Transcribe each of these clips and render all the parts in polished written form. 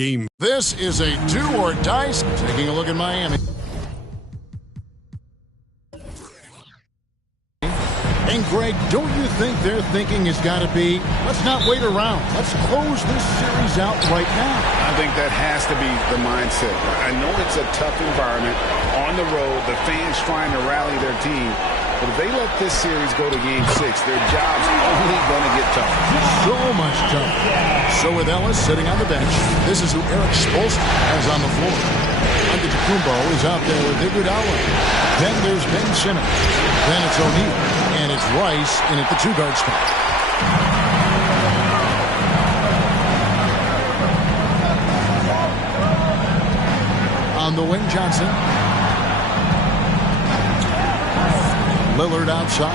Game. This is a do-or-die. Taking a look at Miami. And Greg, don't you think their thinking has got to be, let's not wait around. Let's close this series out right now. I think that has to be the mindset. I know it's a tough environment on the road, the fans trying to rally their team. But if they let this series go to Game 6, their job's only going to get tougher. So much tougher. So with Ellis sitting on the bench, this is who Eric Spoelstra has on the floor. Antetokounmpo is out there with Iguodala. Then there's Ben Simmons. Then it's O'Neal. And it's Rice in at the two-guard spot. On the wing, Johnson. Lillard outside.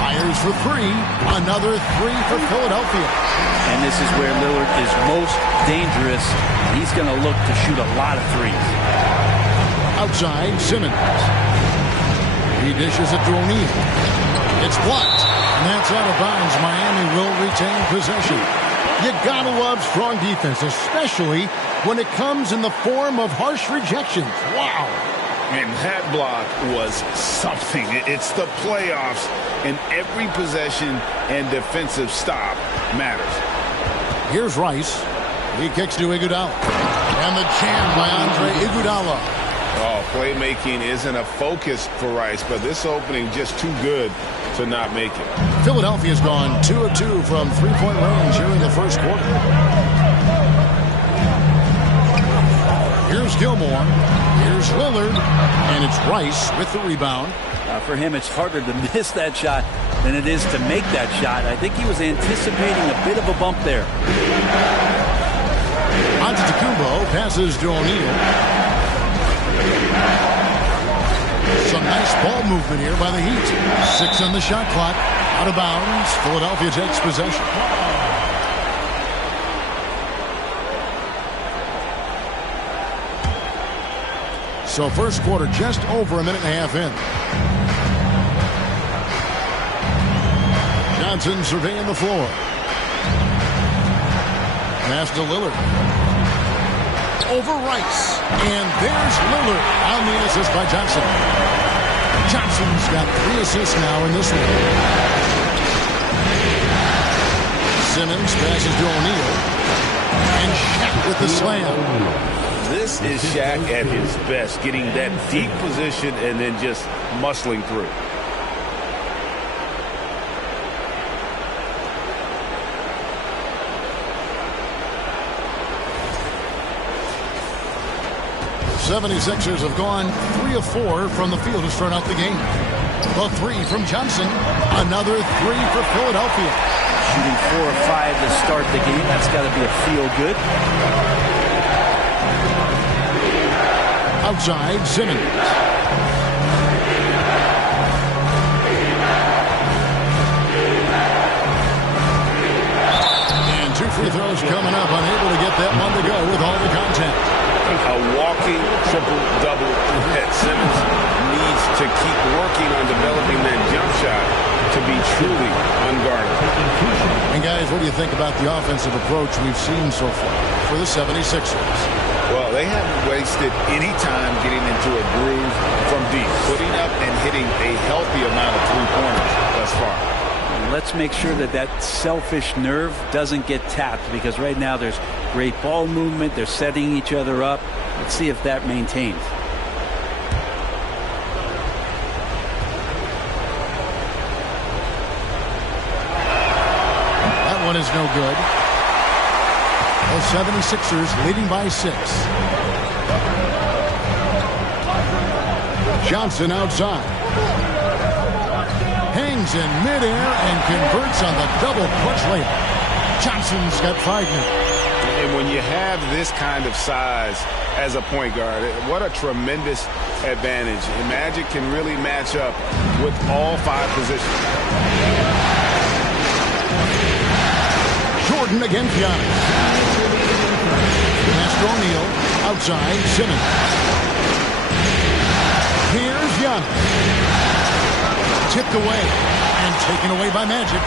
Fires for three. Another three for Philadelphia. And this is where Lillard is most dangerous. He's going to look to shoot a lot of threes. Outside, Simmons. He dishes it to O'Neal. It's blocked. And that's out of bounds. Miami will retain possession. You gotta love strong defense, especially when it comes in the form of harsh rejections. Wow. And that block was something. It's the playoffs, and every possession and defensive stop matters. Here's Rice. He kicks to Iguodala. And the jam by Andre Iguodala. Oh, playmaking isn't a focus for Rice, but this opening just too good to not make it. Philadelphia's gone 2 of 2 from three-point range here in the first quarter. Here's Gilmore. Here's Lillard. And it's Rice with the rebound. For him, it's harder to miss that shot than it is to make that shot. I think he was anticipating a bit of a bump there. Antetokounmpo passes to O'Neal. Some nice ball movement here by the Heat. 6 on the shot clock. Out of bounds. Philadelphia takes possession. So first quarter just over a minute and a half in. Johnson surveying the floor. Pass to Lillard. Over Rice. And there's Lillard on the assist by Johnson. Johnson's got 3 assists now in this one. Simmons passes to O'Neal. And Shaq with the slam. This is Shaq at his best, getting that deep position and then just muscling through. The 76ers have gone 3 of 4 from the field to start out the game. The 3 from Johnson. Another 3 for Philadelphia. Shooting 4 or 5 to start the game. That's got to be a feel-good. Outside, Simmons. And 2 free throws coming up. Unable to get that one to go with all the contact. A walking triple-double that Simmons needs to keep working on developing that jump shot to be truly unguarded. And guys, what do you think about the offensive approach we've seen so far for the 76ers? Well, they haven't wasted any time getting into a groove from deep, putting up and hitting a healthy amount of three-pointers thus far. Let's make sure that that selfish nerve doesn't get tapped, because right now there's great ball movement. They're setting each other up. Let's see if that maintains. That one is no good. The 76ers leading by 6. Johnson outside. Hangs in midair and converts on the double clutch layup. Johnson's got 5 now. And when you have this kind of size as a point guard, what a tremendous advantage. And Magic can really match up with all 5 positions. Jordan against Giannis. Master O'Neal outside. Simmons. Here's Giannis. Tipped away and taken away by Magic.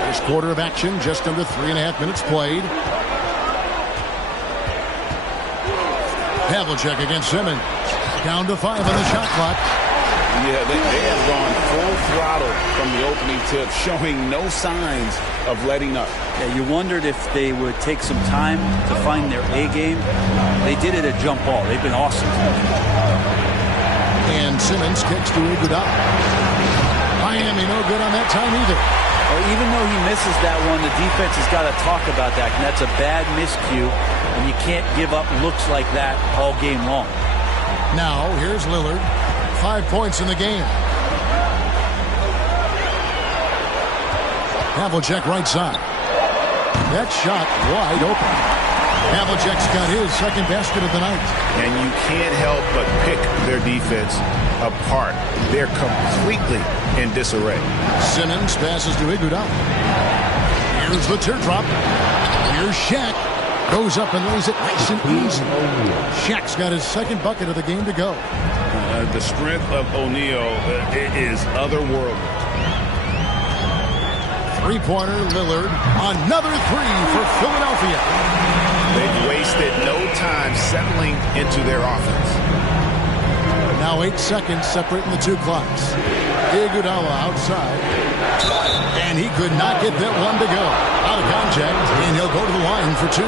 First quarter of action, just under 3.5 minutes played. Havlicek against Simmons. Down to 5 on the shot clock. Yeah, they have gone full throttle from the opening tip, showing no signs of letting up. Yeah, you wondered if they would take some time to find their A game. They did it at jump ball. They've been awesome. And Simmons kicks to Iguodala. Miami no good on that time either. Well, even though he misses that one, the defense has got to talk about that. And that's a bad miscue, and you can't give up looks like that all game long. Now, here's Lillard. 5 points in the game. Havlicek right side. That shot wide open. Havlicek's got his second basket of the night. And you can't help but pick their defense apart. They're completely in disarray. Simmons passes to Iguodala. Here's the teardrop. Here's Shaq. Goes up and lays it nice and easy. Shaq's got his second bucket of the game to go. The strength of O'Neal is otherworldly. Three-pointer, Lillard. Another 3 for Philadelphia. They've wasted no time settling into their offense. Now 8 seconds separating the 2 clocks. Iguodala outside. And he could not get that one to go. Out of contact, and he'll go to the line for 2.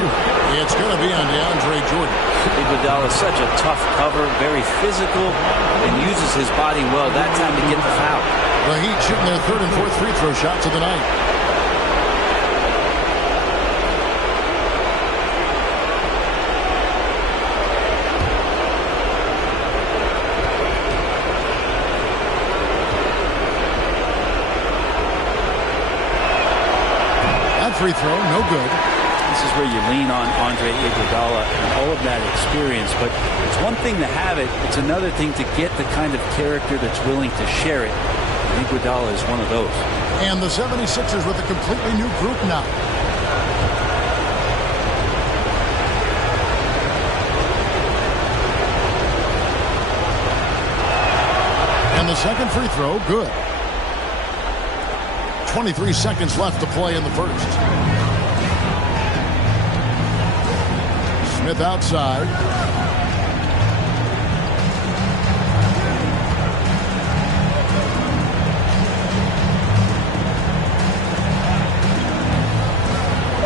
It's going to be on DeAndre Jordan. Iguodala is such a tough cover, very physical, and uses his body well that time to get the foul. The Heat shooting their 3rd and 4th free throw shots of the night. That free throw, no good. This is where you lean on Andre Iguodala and all of that experience. But it's one thing to have it. It's another thing to get the kind of character that's willing to share it. And Iguodala is one of those. And the 76ers with a completely new group now. And the second free throw, good. 23 seconds left to play in the first. Smith outside.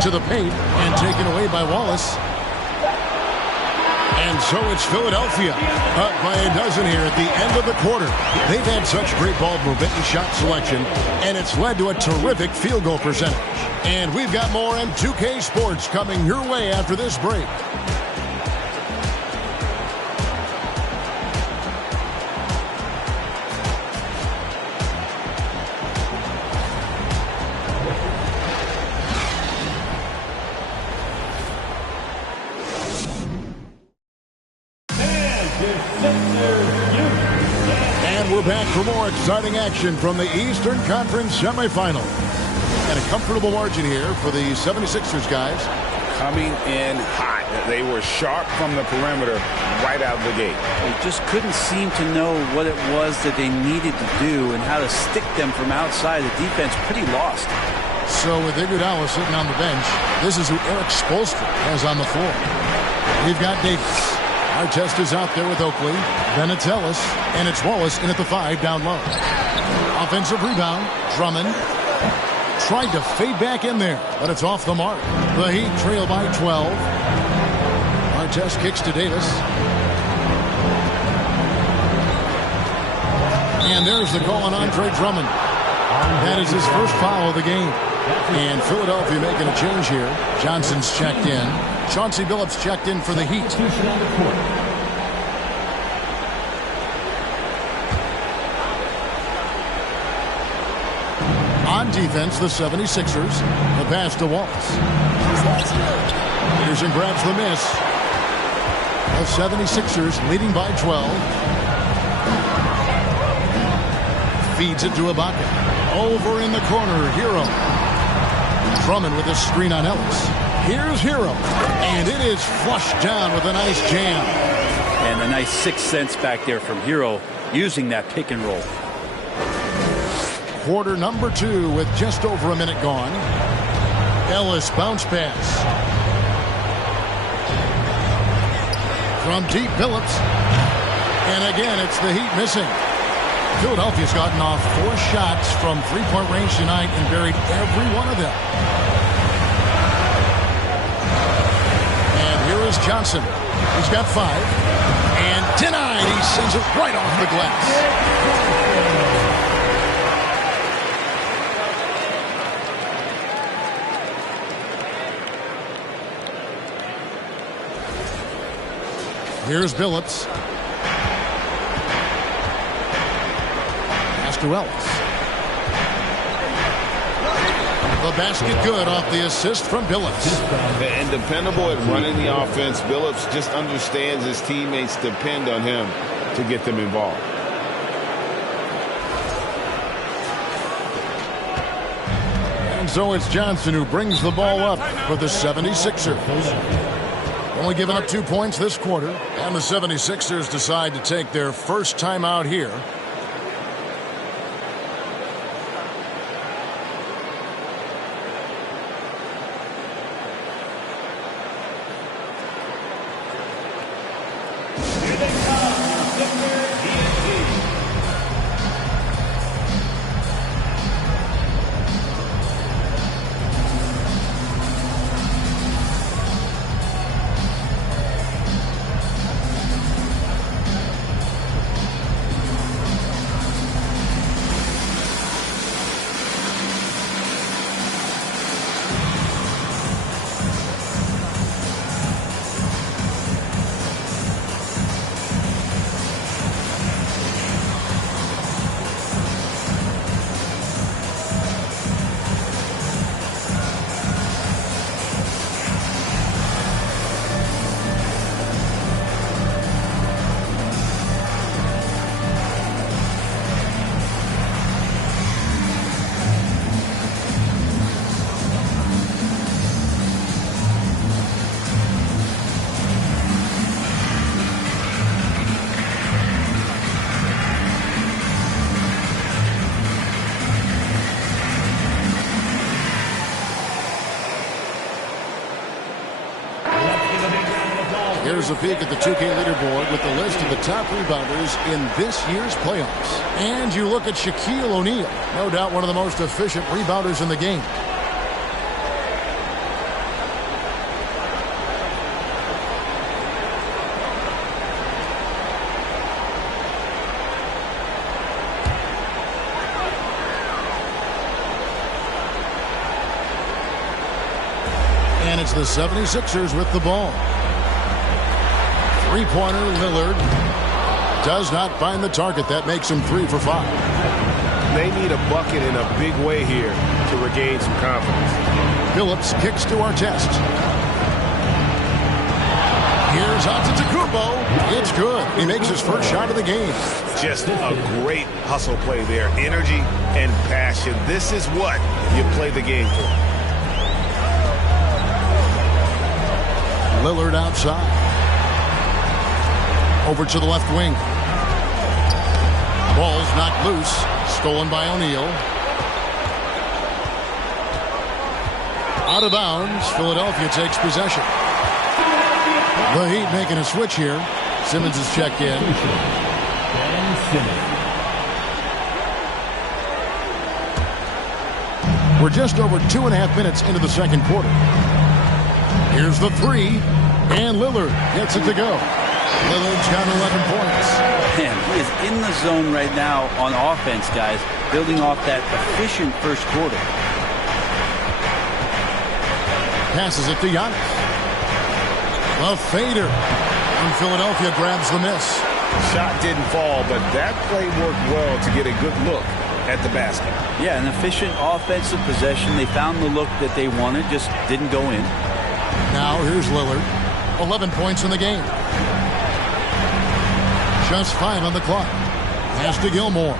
To the paint and taken away by Wallace. And so it's Philadelphia up by a dozen here at the end of the quarter. They've had such great ball movement and shot selection, and it's led to a terrific field goal percentage. And we've got more M2K Sports coming your way after this break. Back for more exciting action from the Eastern Conference semifinal. And a comfortable margin here for the 76ers guys. Coming in hot. They were sharp from the perimeter right out of the gate. They just couldn't seem to know what it was that they needed to do and how to stick them from outside. The defense pretty lost. So with Iguodala sitting on the bench, this is who Eric Spoelstra has on the floor. We've got Davis. Artest is out there with Oakley. Then it's Ellis. And it's Wallace in at the 5 down low. Offensive rebound. Drummond tried to fade back in there, but it's off the mark. The Heat trail by 12. Artest kicks to Davis. And there's the call on Andre Drummond. That is his first foul of the game. And Philadelphia making a change here. Johnson's checked in. Chauncey Billups checked in for the Heat. On defense, the 76ers. The pass to Wallace. Peterson grabs the miss. The 76ers leading by 12. Feeds it to Ibaka. Over in the corner, Hero. Drummond with a screen on Ellis. Here's Hero. And it is flushed down with a nice jam. And a nice 6 cents back there from Hero using that pick and roll. Quarter number 2 with just over a minute gone. Ellis bounce pass. From deep, Billups. And again, it's the Heat missing. Philadelphia's gotten off 4 shots from three-point range tonight and buried every one of them. And here is Johnson. He's got 5. And denied. He sends it right off the glass. Here's Billups. Pass to Ellis. The basket good off the assist from Billups. And dependable at running the offense. Billups just understands his teammates depend on him to get them involved. And so it's Johnson who brings the ball up for the 76ers. Only giving up 2 points this quarter. And the 76ers decide to take their first timeout here. here's a peek at the 2K leaderboard with the list of the top rebounders in this year's playoffs. And you look at Shaquille O'Neal, no doubt one of the most efficient rebounders in the game. And it's the 76ers with the ball. Three-pointer, Lillard does not find the target. That makes him 3 for 5. They need a bucket in a big way here to regain some confidence. Phillips kicks to Artest. Here's Antetokounmpo. It's good. He makes his first shot of the game. Just a great hustle play there. Energy and passion. This is what you play the game for. Lillard outside. Over to the left wing. Ball's knocked loose. Stolen by O'Neal. Out of bounds. Philadelphia takes possession. The Heat making a switch here. Simmons is checked in. We're just over 2.5 minutes into the second quarter. Here's the three, and Lillard gets it to go. Lillard's got 11 points. Man, he is in the zone right now on offense, guys, building off that efficient first quarter. Passes it to Giannis. A fader, and Philadelphia grabs the miss. Shot didn't fall, but that play worked well to get a good look at the basket. Yeah, an efficient offensive possession. They found the look that they wanted, just didn't go in. Now here's Lillard. 11 points in the game. Just 5 on the clock. Pass to Gilmore.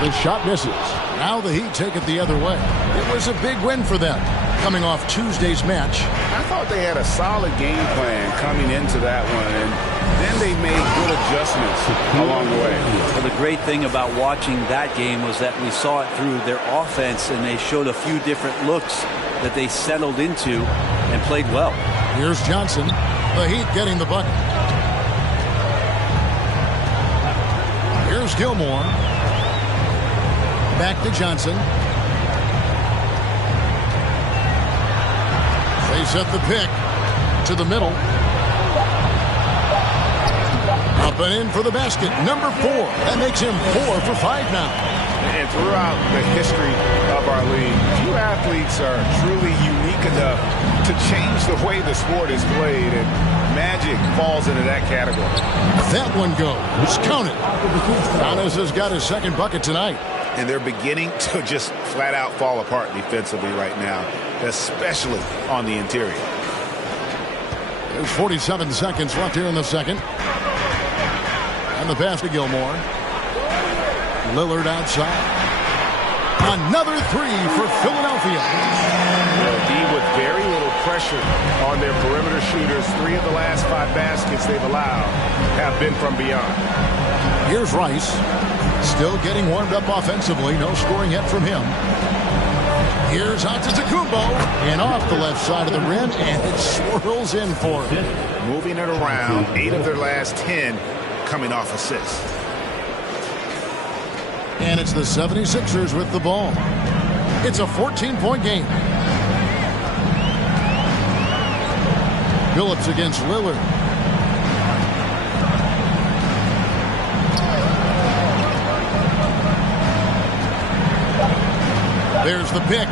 The shot misses. Now the Heat take it the other way. It was a big win for them, coming off Tuesday's match. I thought they had a solid game plan coming into that one, and then they made good adjustments along the way. Well, the great thing about watching that game was that we saw it through their offense, and they showed a few different looks that they settled into and played well. Here's Johnson. The Heat getting the bucket. Here's Gilmore. Back to Johnson. They set the pick to the middle. Up and in for the basket. Number 4. That makes him 4 for 5 now. And throughout the history of our league, few athletes are truly unique enough to change the way the sport is played, and Magic falls into that category. That one goes. Count it. Giannis has got his second bucket tonight. And they're beginning to just flat out fall apart defensively right now, especially on the interior. There's 47 seconds left here in the second. And the pass to Gilmore. Lillard outside. Another 3 for Philadelphia. D with very little pressure on their perimeter shooters. 3 of the last 5 baskets they've allowed have been from beyond. Here's Rice. Still getting warmed up offensively. No scoring yet from him. Here's Antetokounmpo. And off the left side of the rim, and it swirls in for him. Moving it around. 8 of their last 10 coming off assists. And it's the 76ers with the ball. It's a 14-point game. Phillips against Lillard. There's the pick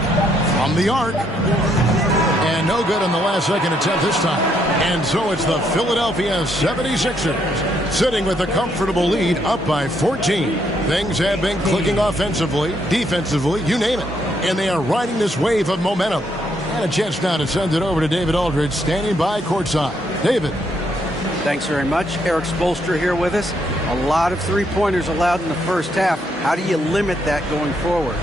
from the arc. And no good on the last second attempt this time. And so it's the Philadelphia 76ers sitting with a comfortable lead up by 14. Things have been clicking offensively, defensively, you name it. And they are riding this wave of momentum. And a chance now to send it over to David Aldridge standing by courtside. David. Thanks very much. Eric Spoelstra here with us. A lot of three-pointers allowed in the first half. How do you limit that going forward?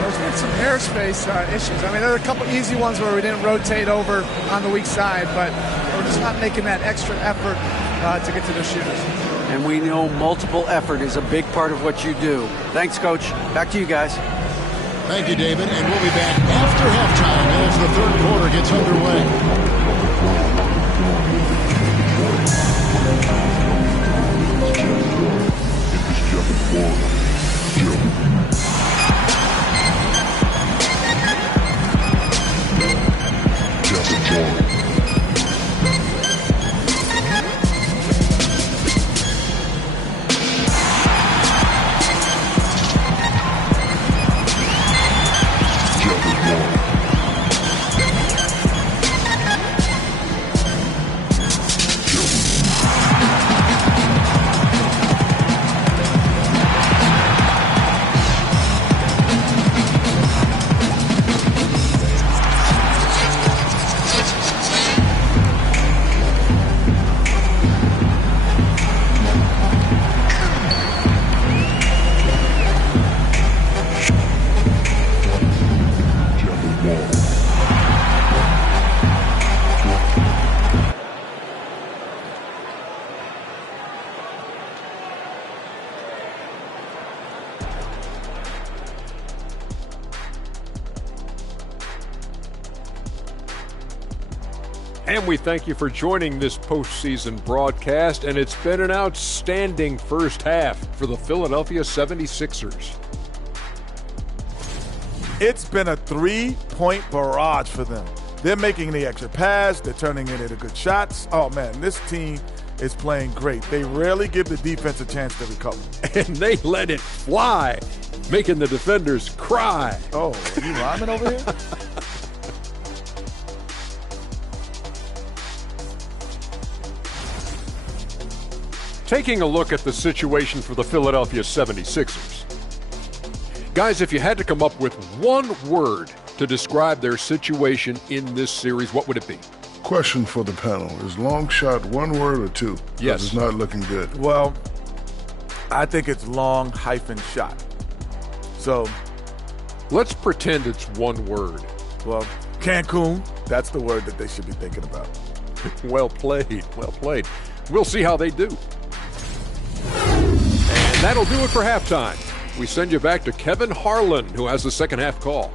There's been some airspace issues. I mean, there are a couple easy ones where we didn't rotate over on the weak side, but we're just not making that extra effort to get to the shooters. And we know multiple effort is a big part of what you do. Thanks, Coach. Back to you guys. Thank you, David. And we'll be back after halftime as the third quarter gets underway. And we thank you for joining this postseason broadcast, and it's been an outstanding first half for the Philadelphia 76ers. It's been a three-point barrage for them. They're making the extra pass. They're turning it into good shots. Oh, man, this team is playing great. They rarely give the defense a chance to recover. And they let it fly, making the defenders cry. Oh, are you rhyming over here? Taking a look at the situation for the Philadelphia 76ers. Guys, if you had to come up with one word to describe their situation in this series, what would it be? Question for the panel. Is long shot one word or two? Yes. It's not looking good. Well, I think it's long hyphen shot. So let's pretend it's one word. Well, Cancun, that's the word that they should be thinking about. Well played. Well played. We'll see how they do. And that'll do it for halftime. We send you back to Kevin Harlan, who has the second half call.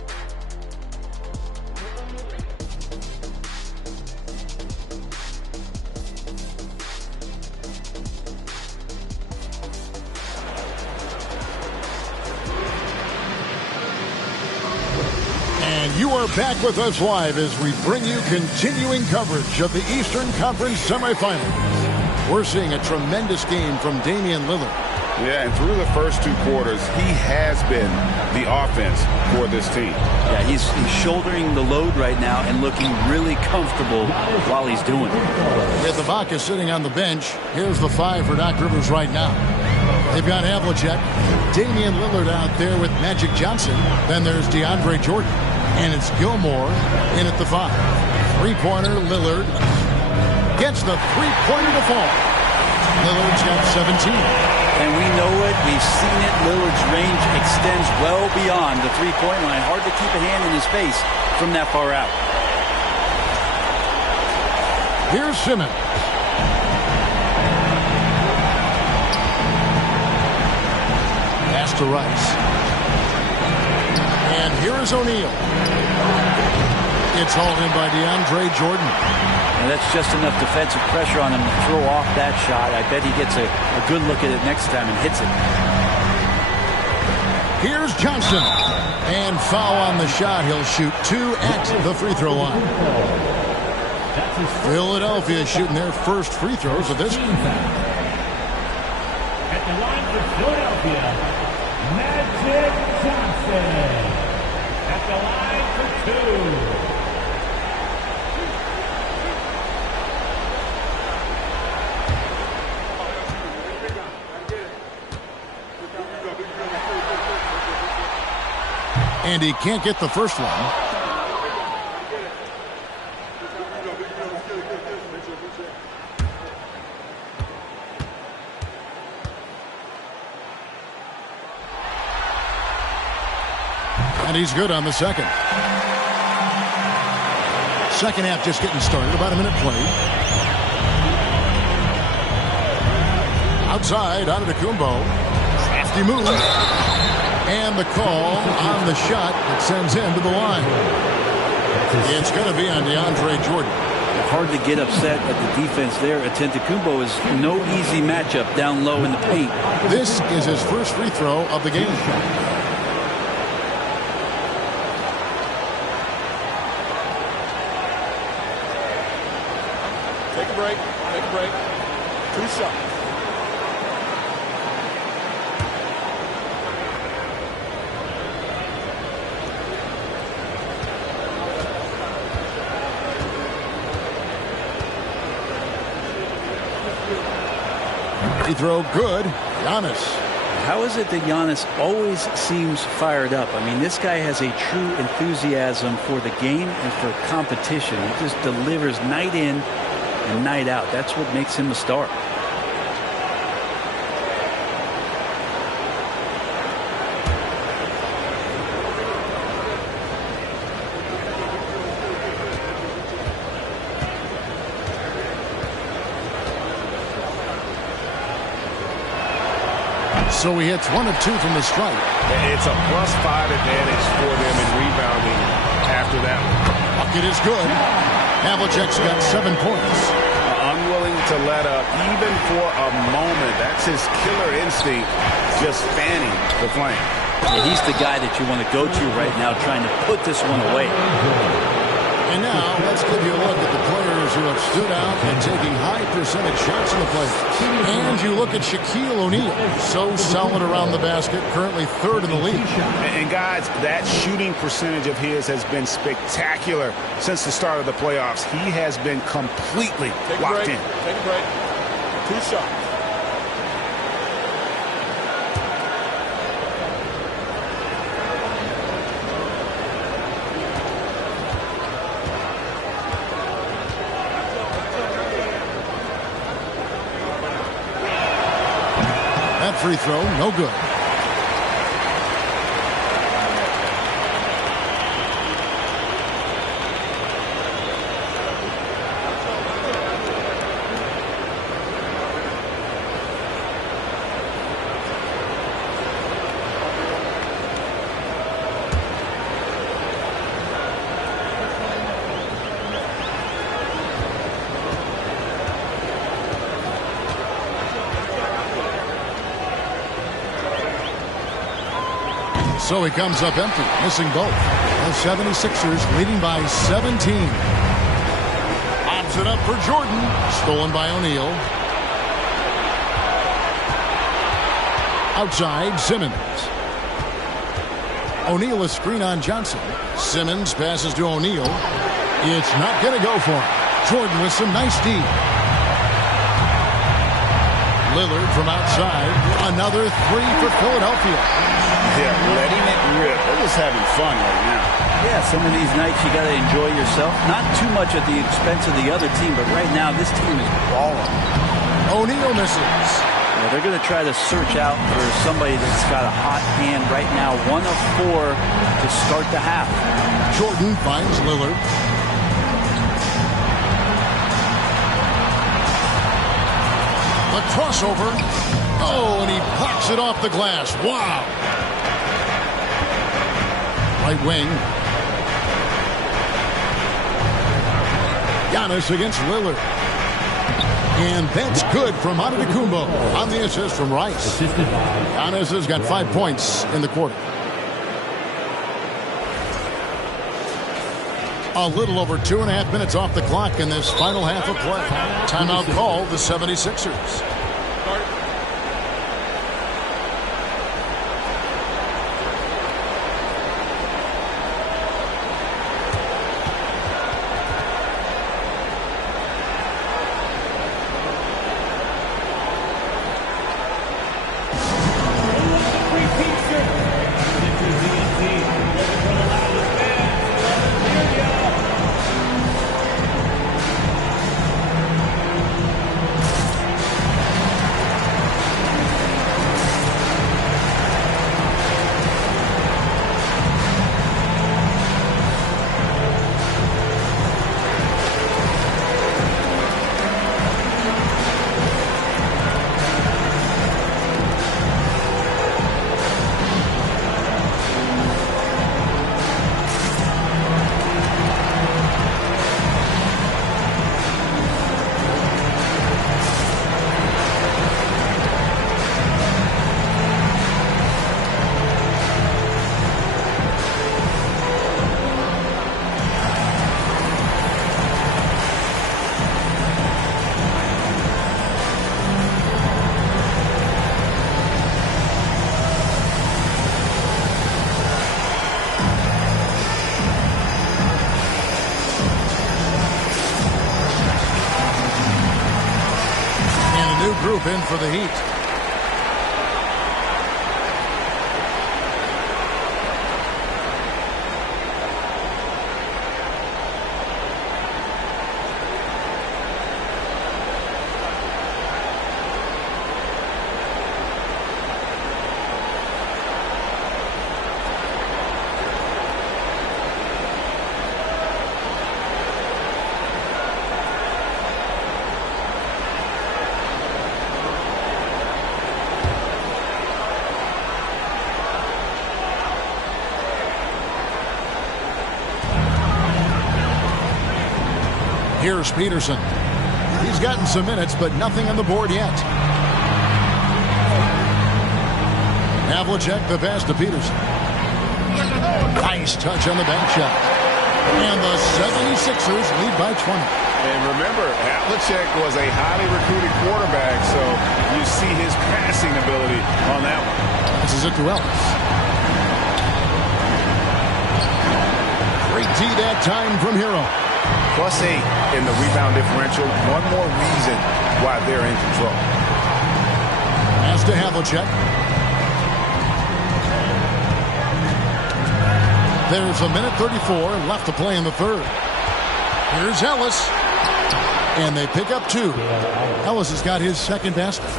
And you are back with us live as we bring you continuing coverage of the Eastern Conference semifinals. We're seeing a tremendous game from Damian Lillard. Yeah, and through the first two quarters, he has been the offense for this team. Yeah, he's shouldering the load right now and looking really comfortable while he's doing it. With Ibaka sitting on the bench, here's the five for Doc Rivers right now. They've got Havlicek, Damian Lillard out there with Magic Johnson. Then there's DeAndre Jordan. And it's Gilmore in at the five. Three-pointer, Lillard gets the three-pointer to fall. Lillard's got 17. And we know it. We've seen it. Lillard's range extends well beyond the three-point line. Hard to keep a hand in his face from that far out. Here's Simmons. Pass to Rice. And here is O'Neal. It's hauled in by DeAndre Jordan. And that's just enough defensive pressure on him to throw off that shot. I bet he gets a good look at it next time and hits it. Here's Johnson. And foul on the shot. He'll shoot two at the free throw line. Philadelphia shooting their first free throws of this game. At the line for Philadelphia, Magic Johnson. At the line for two. And he can't get the first one. And he's good on the second. Second half just getting started. About a minute played. Outside, Antetokounmpo. Crafty move. And the call on the shot that sends him to the line. It's going to be on DeAndre Jordan. Hard to get upset at the defense there. Antetokounmpo is no easy matchup down low in the paint. This is his first free throw of the game. Take a break. Take a break. 2 shots. Free throw good. Giannis. How is it that Giannis always seems fired up? I mean, this guy has a true enthusiasm for the game and for competition. He just delivers night in and night out. That's what makes him a star. So he hits 1 of 2 from the stripe. It's a +5 advantage for them in rebounding after that one. Bucket is good. Havlicek's got 7 points. Unwilling to let up even for a moment. That's his killer instinct, just fanning the flame. Yeah, he's the guy that you want to go to right now, trying to put this one away. And now let's give you a look at the players who have stood out and taking high percentage shots in the playoffs. And you look at Shaquille O'Neal, so solid around the basket, currently 3rd in the league. And guys, that shooting percentage of his has been spectacular since the start of the playoffs. He has been completely locked in. Take a break. 2 shots. Free throw, no good. So he comes up empty, missing both. The 76ers leading by 17. Lobs it up for Jordan. Stolen by O'Neal. Outside, Simmons. O'Neal a screen on Johnson. Simmons passes to O'Neal. It's not going to go for him. Jordan with some nice D. Lillard from outside. Another 3 for Philadelphia. Yeah, letting it rip. They're just having fun right now. Yeah, some of these nights you got to enjoy yourself. Not too much at the expense of the other team, but right now this team is balling. O'Neal misses. Yeah, they're going to try to search out for somebody that's got a hot hand right now. 1 of 4 to start the half. Jordan finds Lillard. The crossover. Oh, and he pops it off the glass. Wow. Right wing. Giannis against Lillard. And that's good from Antetokounmpo on the assist from Rice. Giannis has got 5 points in the quarter. A little over 2.5 minutes off the clock in this final half of play. Timeout called the 76ers. Group in for the Heat. Here's Peterson. He's gotten some minutes, but nothing on the board yet. Havlicek, the pass to Peterson. Nice touch on the back shot. And the 76ers lead by 20. And remember, Havlicek was a highly recruited quarterback, so you see his passing ability on that one. This is it to Ellis. Great D that time from Hero. +8 in the rebound differential. One more reason why they're in control. Pass to Havlicek. There's a minute 34 left to play in the third. Here's Ellis. And they pick up 2. Ellis has got his second basket.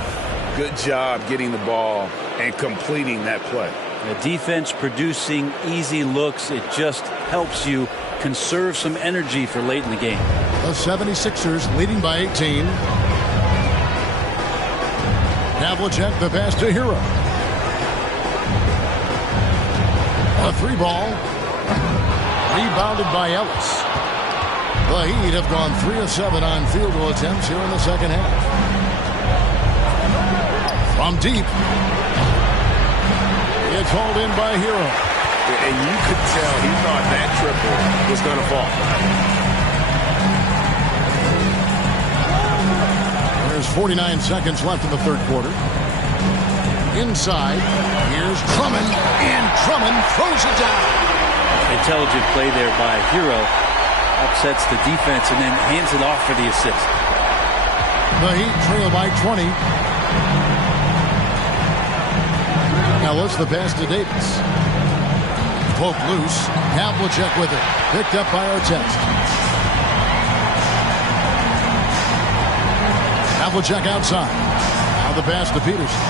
Good job getting the ball and completing that play. The defense producing easy looks. It just helps you conserve some energy for late in the game. The 76ers leading by 18. Havlicek, the pass to Hero. A 3-ball. Rebounded by Ellis. The Heat have gone 3 of 7 on field goal attempts here in the second half. From deep. It's hauled in by Hero. And you could tell he thought that triple was going to fall. There's 49 seconds left in the third quarter. Inside, here's Drummond, and Drummond throws it down. Intelligent play there by Hero. Upsets the defense and then hands it off for the assist. The Heat trail by 20. Ellis, the pass to Davis. Poke loose. Havlicek with it. Picked up by Artest. Havlicek outside. Now the pass to Peterson.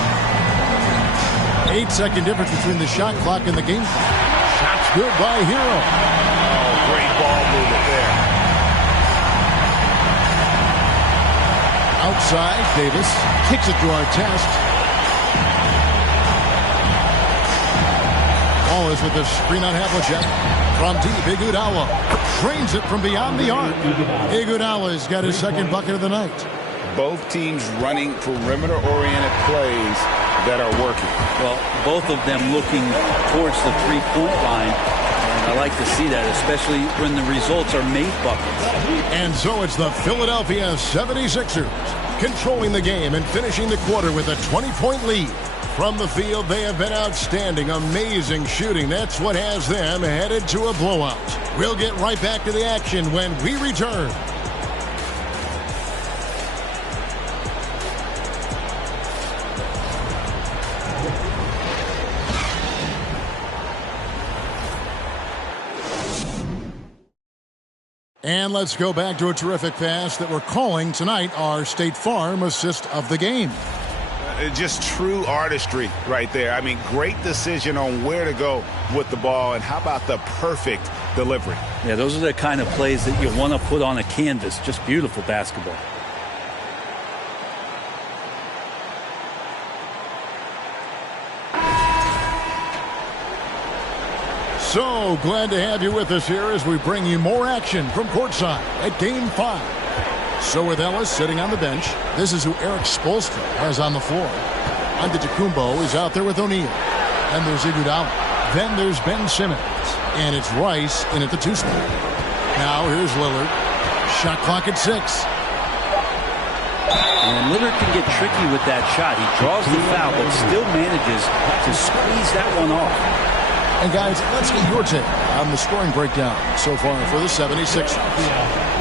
8-second difference between the shot clock and the game clock. Shot's good by Hero. Great ball movement there. Outside, Davis kicks it to Artest. Ball is with the screen on Havlicek. From deep, Iguodala trains it from beyond the arc. Iguodala's got his second bucket of the night. Both teams running perimeter-oriented plays that are working. Well, both of them looking towards the three-point line. I like to see that, especially when the results are made buckets. And so it's the Philadelphia 76ers controlling the game and finishing the quarter with a 20-point lead. From the field, they have been outstanding. Amazing shooting. That's what has them headed to a blowout. We'll get right back to the action when we return. And let's go back to a terrific pass that we're calling tonight our State Farm assist of the game. Just true artistry right there. I mean, great decision on where to go with the ball, and how about the perfect delivery? Yeah, those are the kind of plays that you want to put on a canvas. Just beautiful basketball. So glad to have you with us here as we bring you more action from courtside at Game 5. So with Ellis sitting on the bench, this is who Erik Spoelstra has on the floor. Antetokounmpo is out there with O'Neal. Then there's Iguodala. Then there's Ben Simmons. And it's Rice in at the 2 spot. Now here's Lillard. Shot clock at 6. And Lillard can get tricky with that shot. He draws the foul, but still manages to squeeze that one off. And guys, let's get your take on the scoring breakdown so far for the 76ers.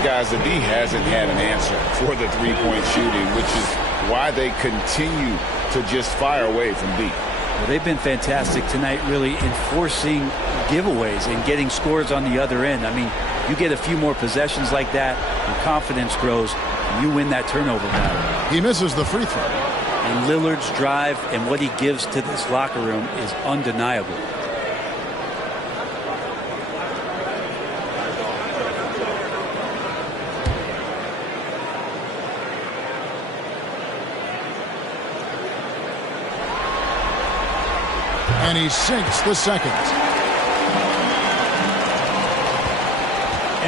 Guys, the D hasn't had an answer for the three-point shooting, which is why they continue to just fire away from deep. Well, they've been fantastic tonight, really enforcing giveaways and getting scores on the other end. I mean, you get a few more possessions like that, your confidence grows, and you win that turnover battle. He misses the free throw. And Lillard's drive and what he gives to this locker room is undeniable. And he sinks the second.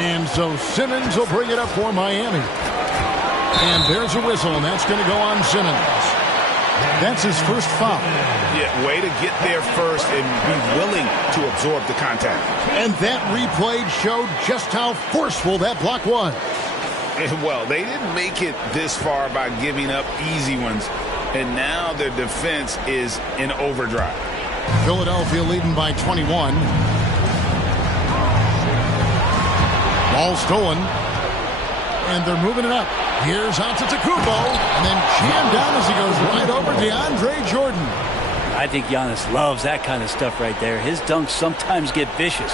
And so Simmons will bring it up for Miami. And there's a whistle, and that's going to go on Simmons. That's his first foul. Yeah, way to get there first and be willing to absorb the contact. And that replay showed just how forceful that block was. Well, they didn't make it this far by giving up easy ones. And now their defense is in overdrive. Philadelphia leading by 21. Ball stolen. And they're moving it up. Here's Antetokounmpo. And then jammed down as he goes right over DeAndre Jordan. I think Giannis loves that kind of stuff right there. His dunks sometimes get vicious.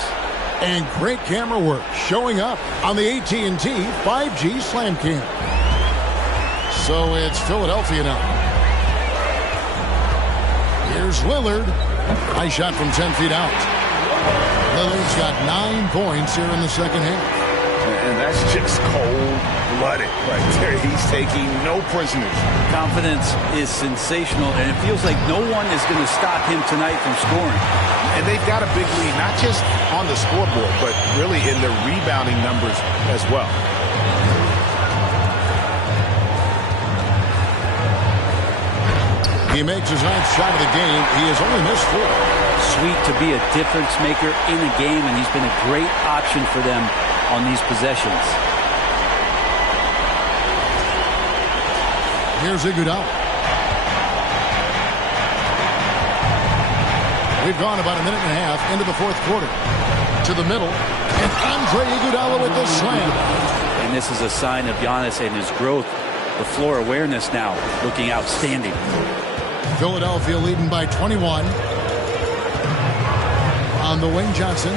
And great camera work showing up on the AT&T 5G Slam Cam. So it's Philadelphia now. Here's Lillard. High shot from 10 feet out. Lillard's got 9 points here in the second half. And that's just cold-blooded right there. He's taking no prisoners. Confidence is sensational, and it feels like no one is going to stop him tonight from scoring. And they've got a big lead, not just on the scoreboard, but really in their rebounding numbers as well. He makes his 9th shot of the game. He has only missed 4. Sweet to be a difference maker in a game, and he's been a great option for them on these possessions. Here's Iguodala. We've gone about a minute and a half into the fourth quarter. To the middle, and Andre Iguodala with the slam. And this is a sign of Giannis and his growth. The floor awareness now looking outstanding. Philadelphia leading by 21. On the wing, Johnson.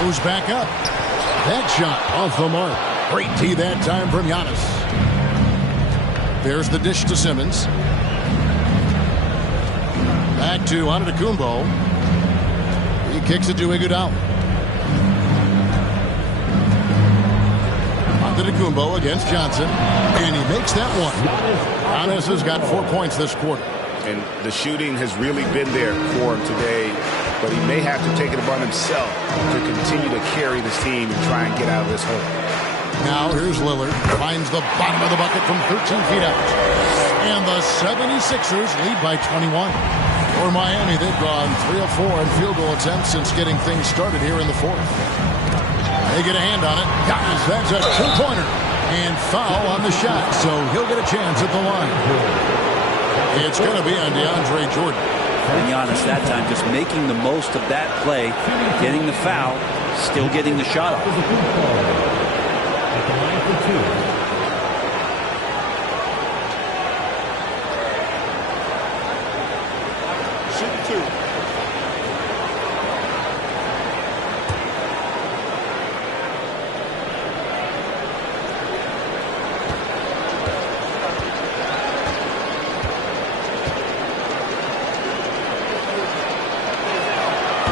Goes back up. That shot off the mark. Great tee that time from Giannis. There's the dish to Simmons. Back to Antetokounmpo. He kicks it to Iguodala. Antetokounmpo against Johnson. And he makes that one. Giannis has got 4 points this quarter. And the shooting has really been there for him today. But he may have to take it upon himself to continue to carry this team and try and get out of this hole. Now here's Lillard. Finds the bottom of the bucket from 13 feet out. And the 76ers lead by 21. For Miami, they've gone 3 of 4 in field goal attempts since getting things started here in the fourth. They get a hand on it. Giannis, that's a 2-pointer. And foul on the shot, so he'll get a chance at the line. It's going to be on DeAndre Jordan. And Giannis that time just making the most of that play, getting the foul, still getting the shot off. At the line for 2. Shoot 2.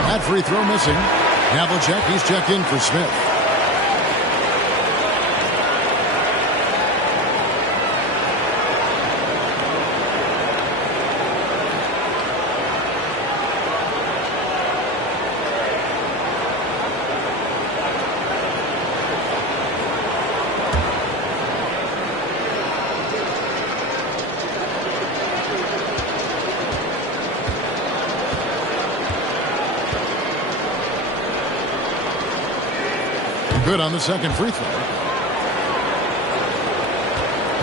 That free throw missing. Havlicek, he's checked in for Smith. Good on the second free throw.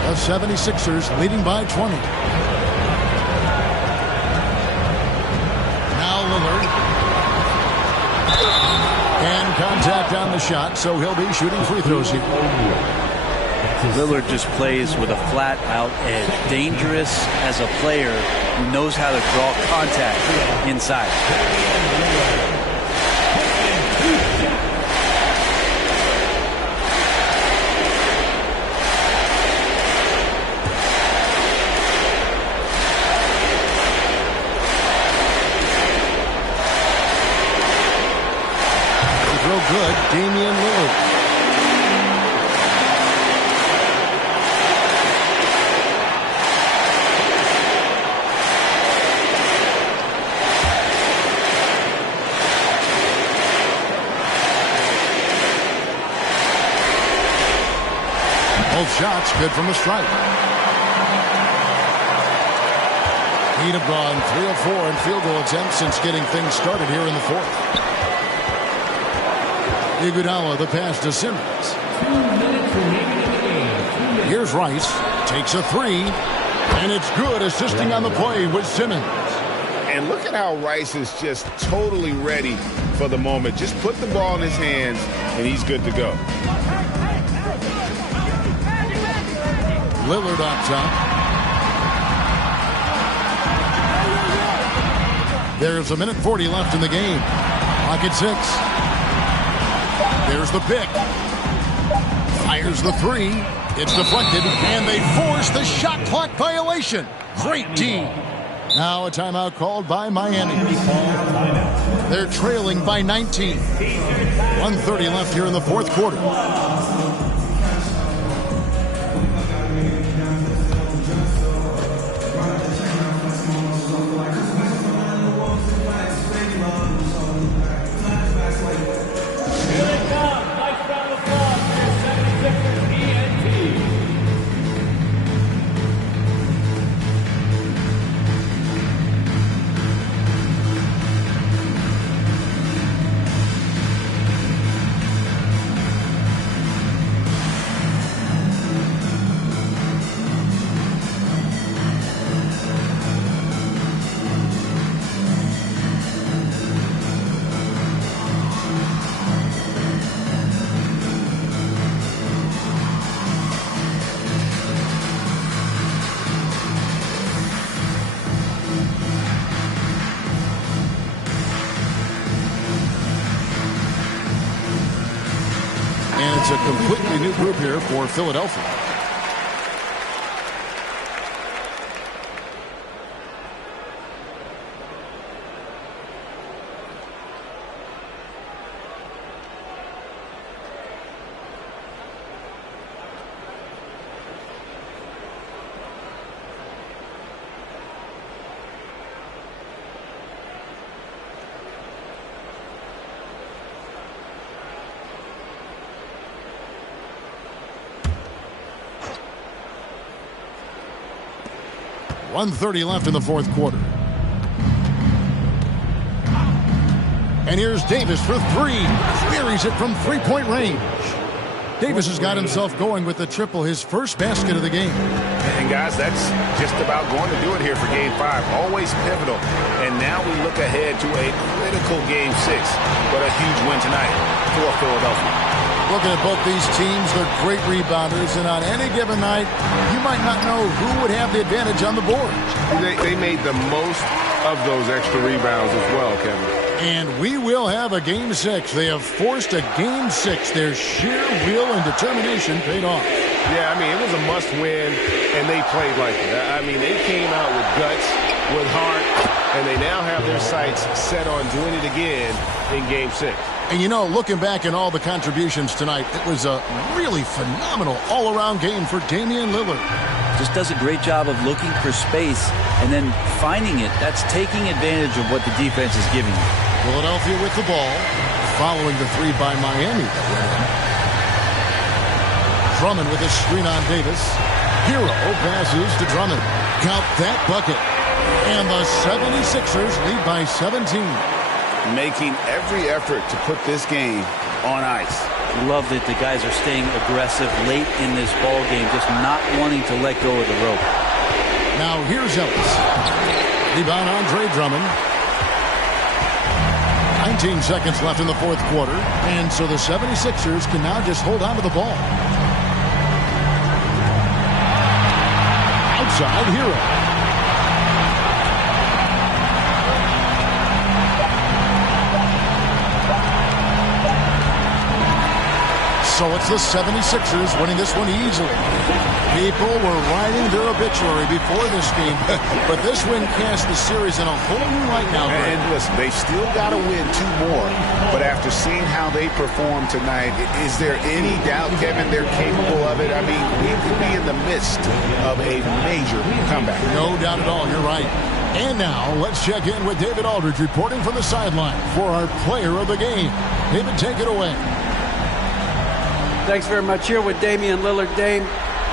The 76ers leading by 20. Now Lillard. And contact on the shot, so he'll be shooting free throws here. Lillard just plays with a flat-out edge. Dangerous as a player who knows how to draw contact inside. Good, Damian Lillard. Both shots good from the stripe. Heat have gone 3 of 4 in field goal attempts since getting things started here in the fourth. Iguodala the pass to Simmons. 2 minutes remaining in the game. Here's Rice. Takes a three. And it's good, assisting on the play with Simmons. And look at how Rice is just totally ready for the moment. Just put the ball in his hands, and he's good to go. Lillard up top. There's 1:40 left in the game. Clock at 6. There's the pick. Fires the three. It's deflected, and they force the shot clock violation. Great team. Now a timeout called by Miami. They're trailing by 19. 1:30 left here in the fourth quarter. It's a completely new group here for Philadelphia. .130 left in the fourth quarter. And here's Davis for three. Buries it from three-point range. Davis has got himself going with the triple, his first basket of the game. And guys, that's just about going to do it here for Game 5. Always pivotal. And now we look ahead to a critical Game 6. But a huge win tonight for Philadelphia. Looking at both these teams, they're great rebounders, and on any given night, you might not know who would have the advantage on the board. They made the most of those extra rebounds as well, Kevin. And we will have a Game 6. They have forced a Game 6. Their sheer will and determination paid off. Yeah, I mean, it was a must-win, and they played like it. I mean, they came out with guts, with heart, and they now have their sights set on doing it again in Game 6. And you know, looking back at all the contributions tonight, it was a really phenomenal all-around game for Damian Lillard. Just does a great job of looking for space and then finding it. That's taking advantage of what the defense is giving you. Philadelphia with the ball, following the three by Miami. Drummond with a screen on Davis. Hero passes to Drummond. Count that bucket. And the 76ers lead by 17. Making every effort to put this game on ice. Love that the guys are staying aggressive late in this ball game, just not wanting to let go of the rope. Now here's Ellis. Rebound Andre Drummond. 19 seconds left in the fourth quarter, and so the 76ers can now just hold on to the ball. Outside, Hero. So it's the 76ers winning this one easily. People were writing their obituary before this game, but this win cast the series in a whole new light now. And listen, they've still got to win two more, but after seeing how they performed tonight, is there any doubt, Kevin, they're capable of it? I mean, we could be in the midst of a major comeback. No doubt at all, you're right. And now, let's check in with David Aldridge reporting from the sideline for our player of the game. David, take it away. Thanks very much. Here with Damian Lillard. Dame,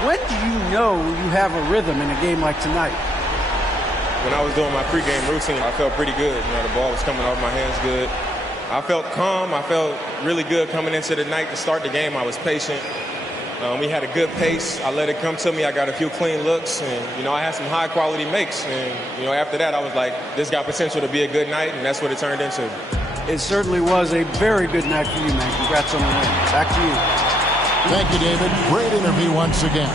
When do you know you have a rhythm in a game like tonight? When I was doing my pregame routine, I felt pretty good. You know, the ball was coming off my hands good. I felt calm. I felt really good coming into the night to start the game. I was patient. We had a good pace. I let it come to me. I got a few clean looks, and, you know, I had some high-quality makes. And, you know, after that, I was like, this got potential to be a good night, and that's what it turned into. It certainly was a very good night for you, man. Congrats on the win. Back to you. Thank you, David. Great interview once again.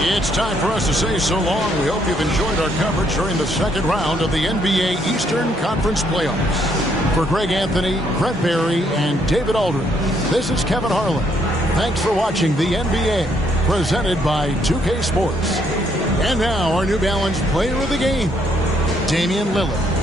It's time for us to say so long. We hope you've enjoyed our coverage during the second round of the NBA Eastern Conference Playoffs. For Greg Anthony, Brent Barry, and David Aldridge, this is Kevin Harlan. Thanks for watching the NBA, presented by 2K Sports. And now, our New Balance player of the game, Damian Lillard.